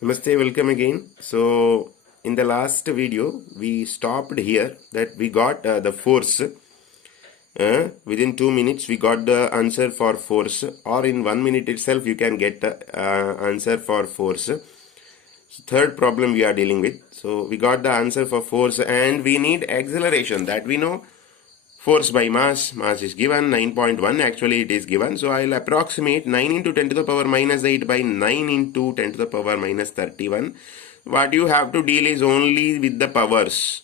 Namaste, welcome again. So in the last video we stopped here that we got the force. Within 2 minutes we got the answer for force, or in 1 minute itself you can get the answer for force. So third problem we are dealing with. So we got the answer for force and we need acceleration, that we know. Force by mass is given 9.1, actually it is given, so I'll approximate 9 into 10 to the power minus 8 by 9 into 10 to the power minus 31. What you have to deal is only with the powers.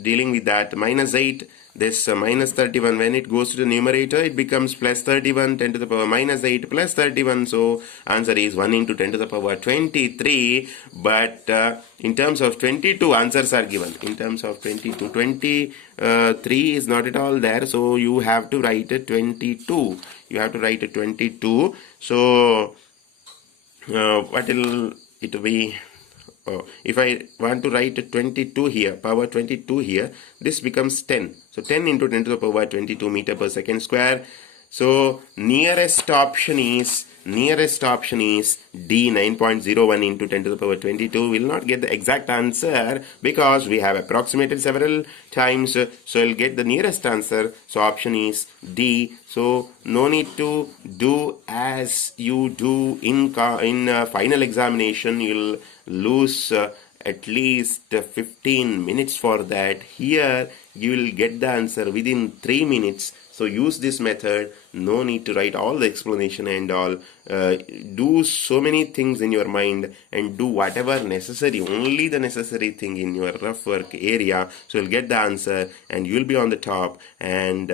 Dealing with that, minus 8, this minus 31, when it goes to the numerator it becomes plus 31, 10 to the power minus 8 plus 31, so answer is 1 into 10 to the power 23. But in terms of 22 answers are given. In terms of 22, 23 is not at all there, so you have to write a 22. You have to write a 22. So what will it be? If I want to write 22 here, power 22 here, this becomes 10. So 10 into 10 to the power 22 meter per second square. So nearest option is D, 9.01 into 10 to the power 22. Will not get the exact answer because we have approximated several times. So I'll get the nearest answer. So option is D. So no need to do as you do in final examination. You'll lose at least 15 minutes for that. Here you will get the answer within 3 minutes. So use this method. No need to write all the explanation and all. Do so many things in your mind and do whatever necessary, only the necessary thing in your rough work area. So you'll get the answer and you'll be on the top, and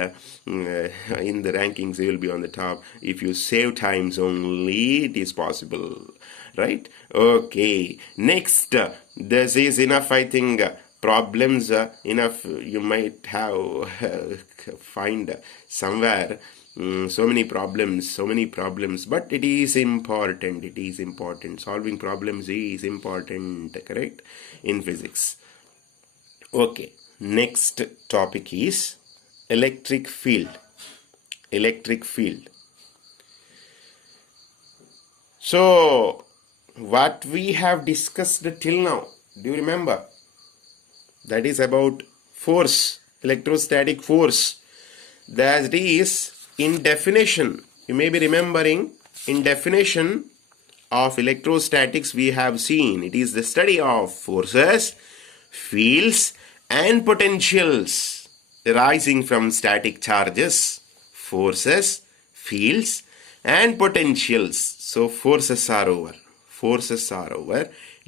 in the rankings you will be on the top. If you save times only, it is possible. Right? Okay. Next, this is enough, I think. Problems enough. You might have find somewhere so many problems, but it is important. Solving problems is important, correct, in physics. Okay, next topic is electric field. So what we have discussed till now, do you remember? That is about force, electrostatic force. That is, in definition, you may be remembering, in definition of electrostatics we have seen, it is the study of forces, fields and potentials arising from static charges. Forces, fields and potentials. So forces are over.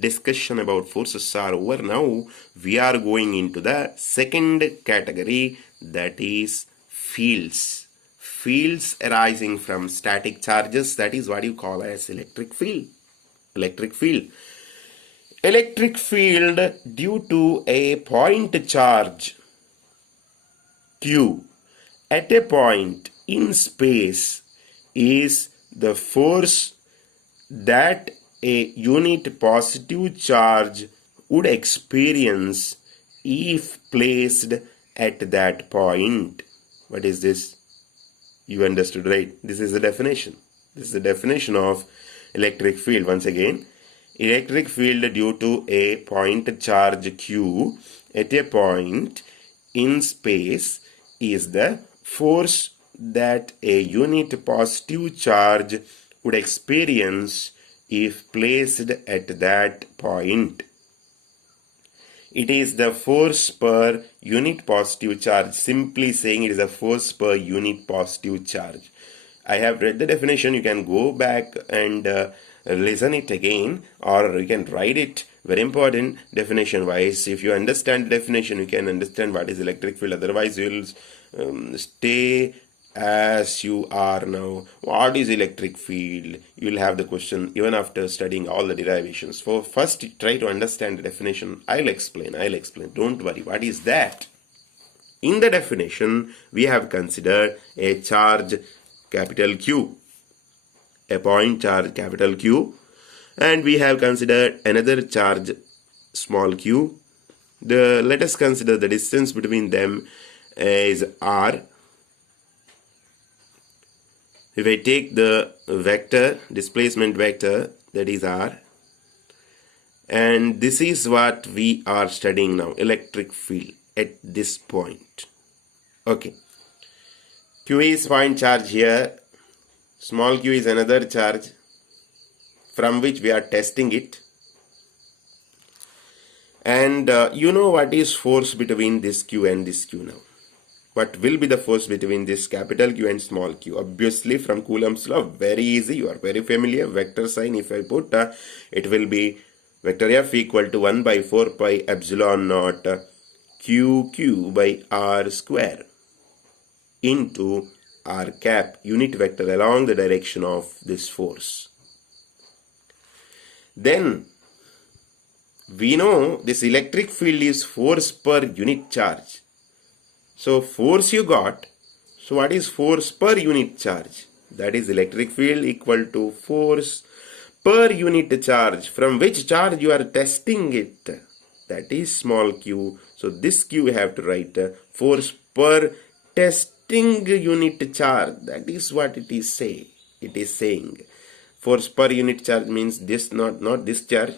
Discussion about forces are over. Now we are going into the second category, that is fields. Fields arising from static charges, that is what you call as electric field. Electric field due to a point charge Q at a point in space is the force that a unit positive charge would experience if placed at that point. What is this? You understood, right? This is the definition. This is the definition of electric field. Once again, electric field due to a point charge Q at a point in space is the force that a unit positive charge would experience if placed at that point. It is the force per unit positive charge. Simply saying, it is a force per unit positive charge. I have read the definition. You can go back and listen it again, or you can write it. Very important, definition wise. If you understand the definition, you can understand what is electric field. Otherwise you will stay as you are now. What is electric field? You will have the question even after studying all the derivations. For first, try to understand the definition. I'll explain. Don't worry. What is that? In the definition, we have considered a charge capital Q, a point charge capital Q, and we have considered another charge small q. Let us consider the distance between them is r. If I take the vector, displacement vector, that is r, And this is what we are studying now, electric field at this point. Okay. Q is point charge here. Small q is another charge from which we are testing it. And you know what is force between this q and this q now. What will be the force between this capital Q and small q? Obviously from Coulomb's law, very easy, you are very familiar. Vector sign, if I put, it will be vector F equal to 1 by 4 pi epsilon naught QQ by R square into R cap, unit vector along the direction of this force. Then we know this electric field is force per unit charge. So force you got. So what is force per unit charge? That is electric field equal to force per unit charge. From which charge you are testing it? That is small q. So this q you have to write force per testing unit charge. That is what it is saying. It is saying force per unit charge means this, not this charge.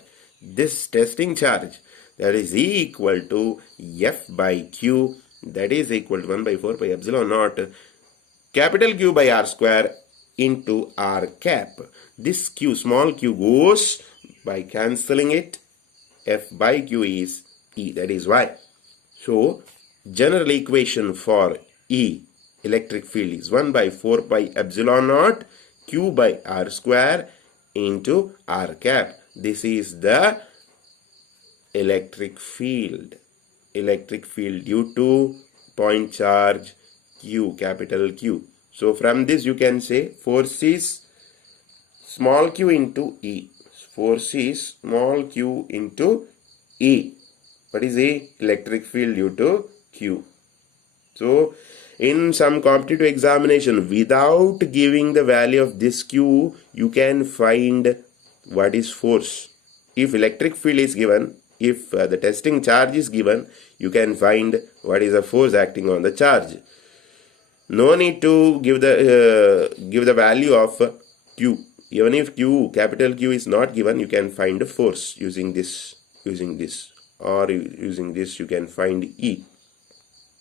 This testing charge, that is equal to F by Q, that is equal to 1 by 4 pi epsilon naught capital Q by R square into R cap. This Q, small q goes by cancelling it. F by Q is E, that is why. So general equation for E, electric field, is 1 by 4 pi epsilon naught Q by R square into R cap. This is the electric field. Electric field due to point charge Q, capital Q. So from this you can say force is small q into E. Force is small q into E. What is E? Electric field due to Q. So in some competitive examination, without giving the value of this Q, you can find what is force. If electric field is given, if the testing charge is given, you can find what is the force acting on the charge. No need to give the value of Q. Even if Q, capital Q, is not given, you can find the force using this, or using this you can find E.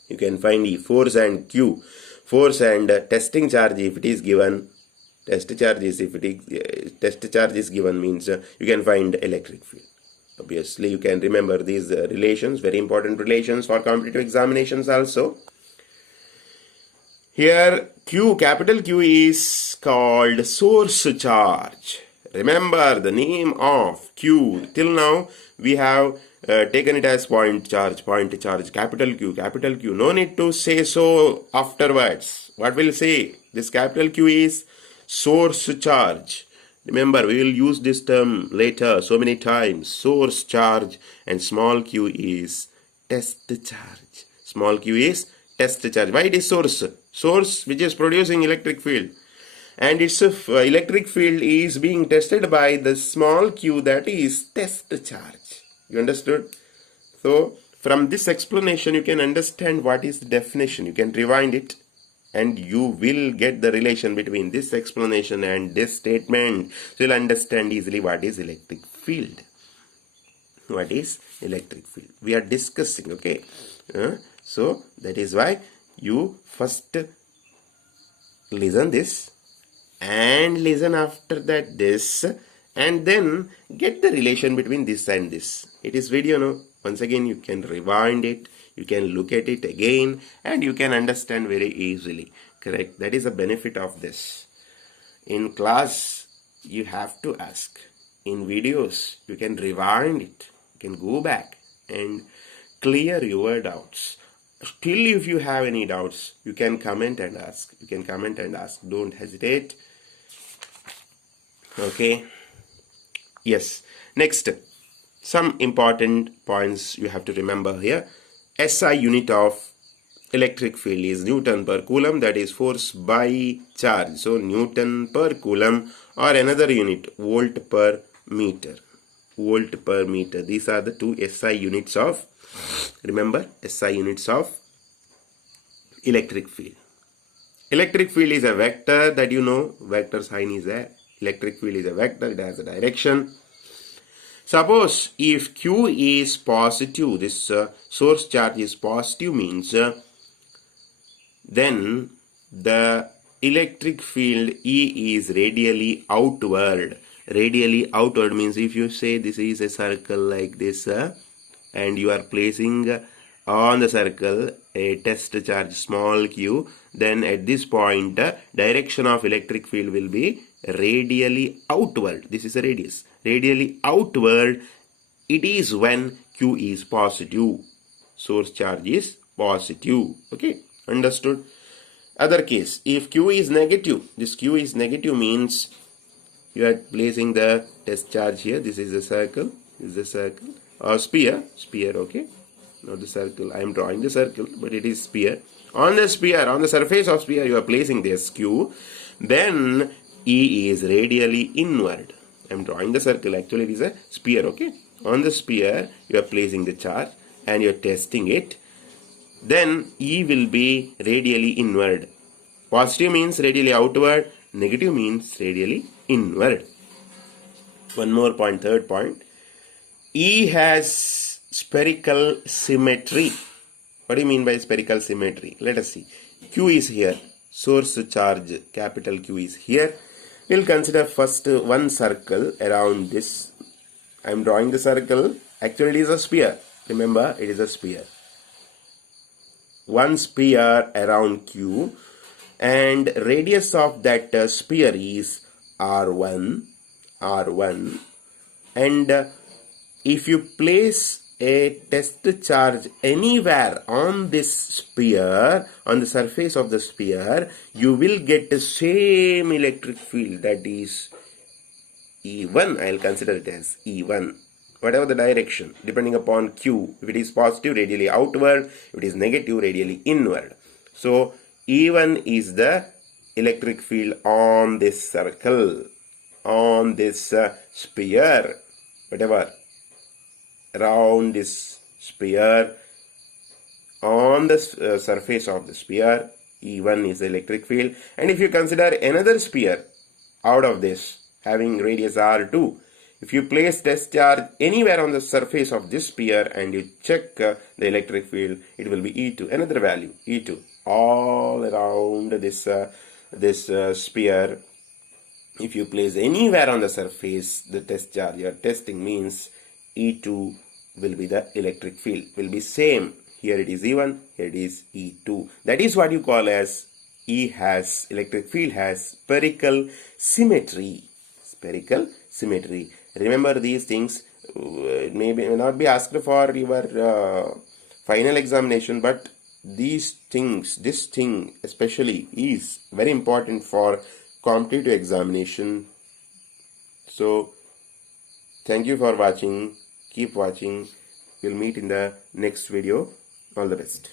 You can find E, force and Q. Force and testing charge if it is given. Test charge is given means you can find electric field. Obviously you can remember these relations, very important relations for competitive examinations also. Here Q, capital Q, is called source charge. Remember the name of Q. Till now we have taken it as point charge, capital Q. No need to say so afterwards. What will say? This capital Q is source charge. Remember, we will use this term later so many times. Source charge, and small q is test charge. Small q is test charge. Why it is source? Source which is producing electric field. And its electric field is being tested by the small q, that is test charge. You understood? So, from this explanation you can understand what is the definition. You can rewind it and you will get the relation between this explanation and this statement. So you'll understand easily what is electric field. What is electric field? We are discussing, okay? So that is why you first listen this and listen after that this, and then get the relation between this and this. It is video, no? Once again you can rewind it. You can look at it again and you can understand very easily. Correct? That is the benefit of this. In class, you have to ask. In videos, you can rewind it. You can go back and clear your doubts. Still, if you have any doubts, you can comment and ask. Don't hesitate. Okay? Yes. Next, some important points you have to remember here. SI unit of electric field is Newton per Coulomb, that is force by charge. So Newton per Coulomb, or another unit, volt per meter. Volt per meter. These are the two SI units of, remember, SI units of electric field. Electric field is a vector that you know. Vector sign is there. Electric field is a vector. It has a direction. Suppose if Q is positive, this source charge is positive, means then the electric field E is radially outward. Radially outward means if you say this is a circle like this and you are placing on the circle a test charge small q, then at this point direction of electric field will be radially outward. This is a radius. Radially outward it is when q is positive. Source charge is positive. Okay, understood? Other case, if q is negative, this q is negative means you are placing the test charge here. This is a circle, this is a circle, or sphere, okay, not the circle. I am drawing the circle, but it is sphere. On the sphere, on the surface of sphere, you are placing this q. Then E is radially inward. I am drawing the circle. Actually, it is a sphere. Okay. On the sphere, you are placing the charge and you are testing it. Then E will be radially inward. Positive means radially outward. Negative means radially inward. One more point, third point. E has spherical symmetry. What do you mean by spherical symmetry? Let us see. Q is here. Source charge capital Q is here. We'll consider first one circle around this. I am drawing the circle. Actually, it is a sphere. Remember, it is a sphere. One sphere around Q, and radius of that sphere is R1. And if you place a test charge anywhere on this sphere, on the surface of the sphere, you will get the same electric field, that is E1. I will consider it as E1. Whatever the direction, depending upon Q. If it is positive, radially outward. If it is negative, radially inward. So E1 is the electric field on this circle, on this sphere, whatever, around this sphere, on the surface of the sphere. E1 is the electric field. And if you consider another sphere out of this having radius R2, if you place test charge anywhere on the surface of this sphere and you check the electric field, it will be E2, another value, E2, all around this sphere. If you place anywhere on the surface the test charge you are testing, means E2 will be the electric field, will be same. Here it is E1, here it is E2. That is what you call as E has, electric field has spherical symmetry. Spherical symmetry. Remember these things. May not be asked for your final examination, but these things, this thing especially, is very important for competitive examination. So thank you for watching. Keep watching. We'll meet in the next video. All the best.